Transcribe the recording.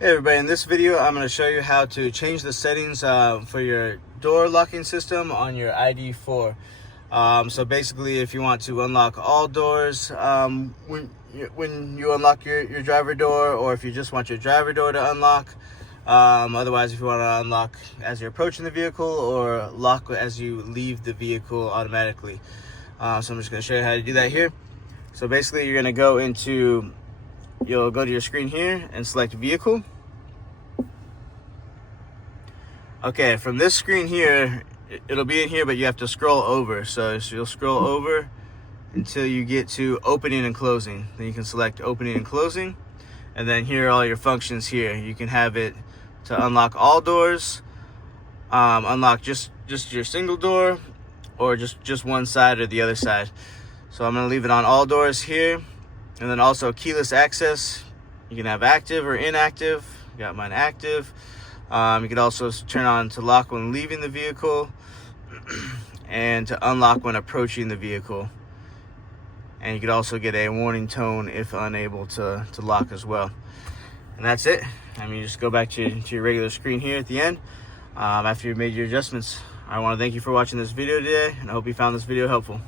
Hey everybody, in this video I'm going to show you how to change the settings for your door locking system on your ID4. So basically, if you want to unlock all doors when you unlock your driver door, or if you just want your driver door to unlock, otherwise if you want to unlock as you're approaching the vehicle or lock as you leave the vehicle automatically. So I'm just going to show you how to do that here. So basically you're going to you'll go to your screen here and select vehicle. Okay, from this screen here, it'll be in here, but you have to scroll over. So you'll scroll over until you get to opening and closing. Then you can select opening and closing. And then here are all your functions here. You can have it to unlock all doors, unlock just your single door, or just one side or the other side. So I'm gonna leave it on all doors here. And then also keyless access, you can have active or inactive. Got mine active. You can also turn on to lock when leaving the vehicle and to unlock when approaching the vehicle. And you could also get a warning tone if unable to lock as well. And that's it. You just go back to your regular screen here at the end after you've made your adjustments. I want to thank you for watching this video today, and I hope you found this video helpful.